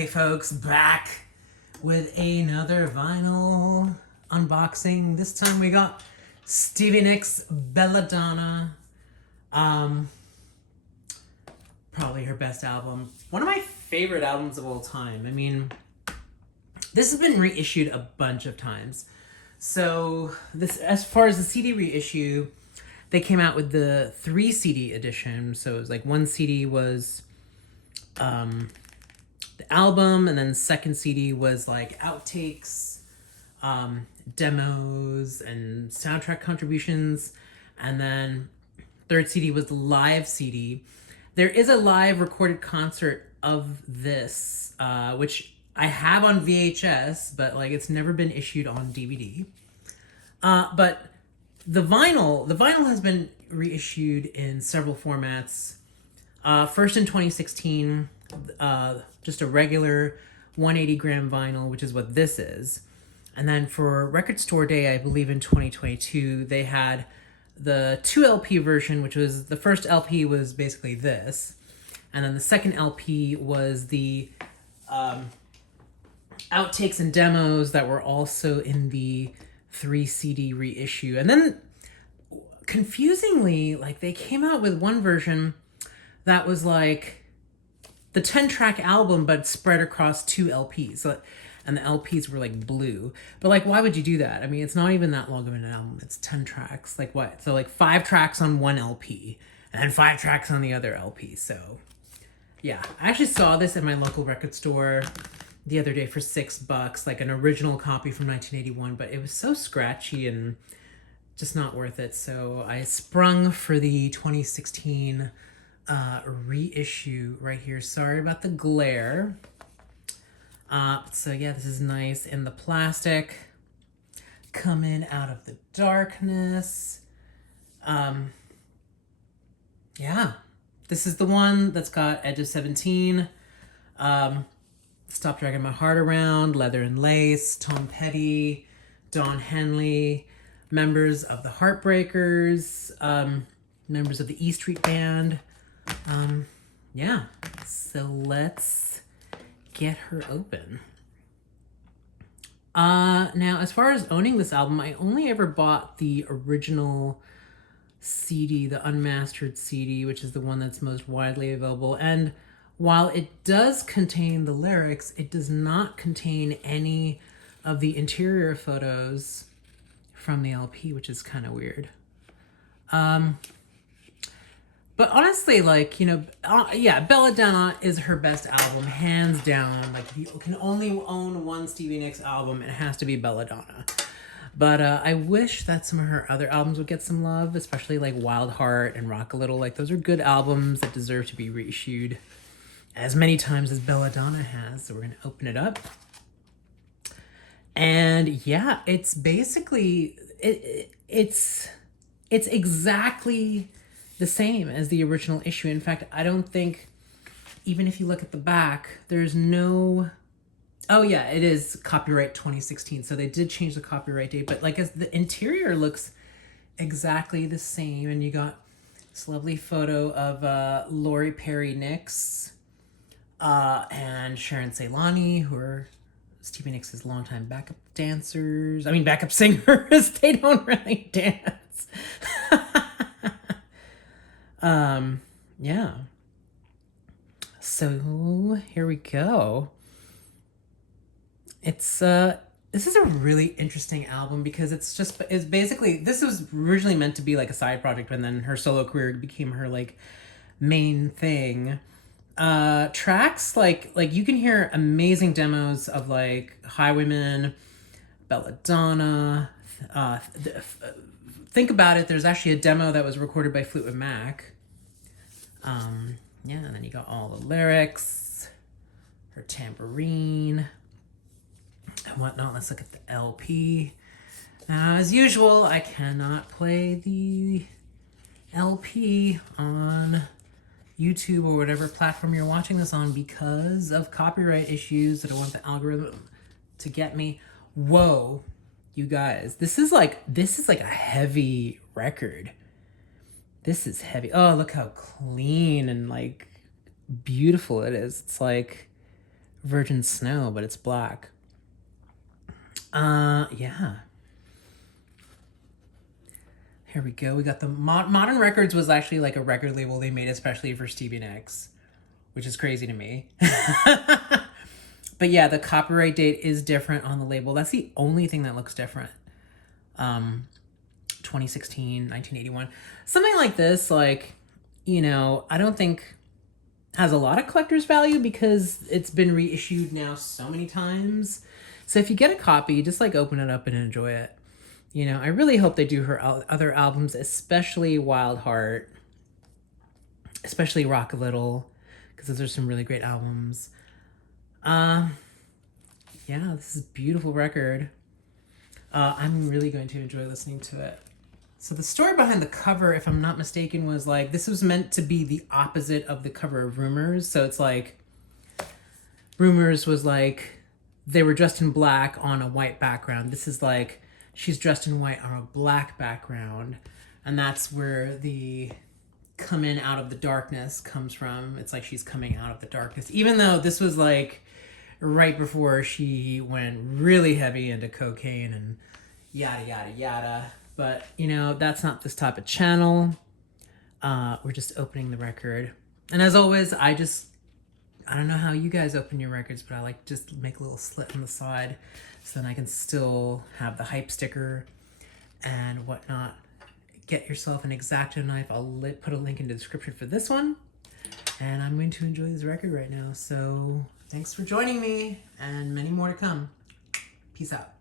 Hey folks, back with another vinyl unboxing. This time we got Stevie Nicks' Belladonna. Probably her best album. One of my favorite albums of all time. I mean, this has been reissued a bunch of times. So this, as far as the CD reissue, they came out with the 3 CD edition. So it was like one CD was the album, and then the second CD was like outtakes, demos, and soundtrack contributions, and then third CD was the live CD. There is a live recorded concert of this, which I have on VHS, but like it's never been issued on DVD. But the vinyl has been reissued in several formats. First in 2016, just a regular 180 gram vinyl, which is what this is. And then for Record Store Day, I believe in 2022, they had the 2 LP version, which was the first LP was basically this. And then the second LP was the outtakes and demos that were also in the 3 CD reissue. And then confusingly, like they came out with one version that was like the 10-track album, but spread across 2 LPs. So, and the LPs were like blue. But like, why would you do that? I mean, it's not even that long of an album. It's 10 tracks. Like what? So like 5 tracks on one LP and then 5 tracks on the other LP. So yeah, I actually saw this at my local record store the other day for $6, like an original copy from 1981, but it was so scratchy and just not worth it. So I sprung for the 2016 reissue right here. Sorry about the glare. So yeah, this is nice in the plastic, coming out of the darkness. Yeah, this is the one that's got Edge of 17, Stop Dragging My Heart Around, Leather and Lace, Tom Petty, Don Henley, members of the Heartbreakers, members of the E Street Band. Yeah, so let's get her open. Now, as far as owning this album, I only ever bought the original CD, the unmastered CD, which is the one that's most widely available. And while it does contain the lyrics, it does not contain any of the interior photos from the LP, which is kind of weird. But honestly, like, you know, yeah, Belladonna is her best album, hands down. Like, if you can only own one Stevie Nicks album, it has to be Belladonna. But I wish that some of her other albums would get some love, especially like Wild Heart and Rock a Little. Like, those are good albums that deserve to be reissued as many times as Belladonna has. So we're going to open it up. And yeah, it's basically, it's exactly the same as the original issue. In fact, I don't think, even if you look at the back, there's no... Oh yeah, it is copyright 2016, so they did change the copyright date, but like as the interior looks exactly the same, and you got this lovely photo of Lori Perry Nicks and Sharon Ceylani, who are Stevie Nicks' longtime backup dancers. I mean, backup singers. They don't really dance. Yeah. So here we go. It's this is a really interesting album because it's basically, this was originally meant to be like a side project, and then her solo career became her like main thing. Tracks like you can hear amazing demos of like Highwaymen, Belladonna. Think about it. There's actually a demo that was recorded by Fleetwood Mac. Yeah, and then you got all the lyrics, her tambourine, and whatnot. Let's look at the LP. Now, as usual, I cannot play the LP on YouTube or whatever platform you're watching this on because of copyright issues. I don't want the algorithm to get me. Whoa, you guys, this is like a heavy record. This is heavy. Oh, look how clean and like beautiful it is. It's like Virgin Snow, but it's black. Yeah. Here we go. We got the Modern Records was actually like a record label they made especially for Stevie Nicks, which is crazy to me. But yeah, the copyright date is different on the label. That's the only thing that looks different. 2016, 1981. Something like this, like, you know, I don't think has a lot of collector's value because it's been reissued now so many times. So if you get a copy, just like open it up and enjoy it. You know, I really hope they do her other albums, especially Wild Heart, especially Rock a Little, because those are some really great albums. Yeah, this is a beautiful record. I'm really going to enjoy listening to it. So the story behind the cover, if I'm not mistaken, was like, this was meant to be the opposite of the cover of Rumors. So it's like, Rumors was like, they were dressed in black on a white background. This is like, she's dressed in white on a black background. And that's where the come in out of the darkness comes from. It's like she's coming out of the darkness. Even though this was like right before she went really heavy into cocaine and yada, yada, yada. But, you know, that's not this type of channel. We're just opening the record. And as always, I don't know how you guys open your records, but I like just make a little slit on the side so then I can still have the hype sticker and whatnot. Get yourself an X-Acto knife. I'll put a link in the description for this one. And I'm going to enjoy this record right now. So thanks for joining me and many more to come. Peace out.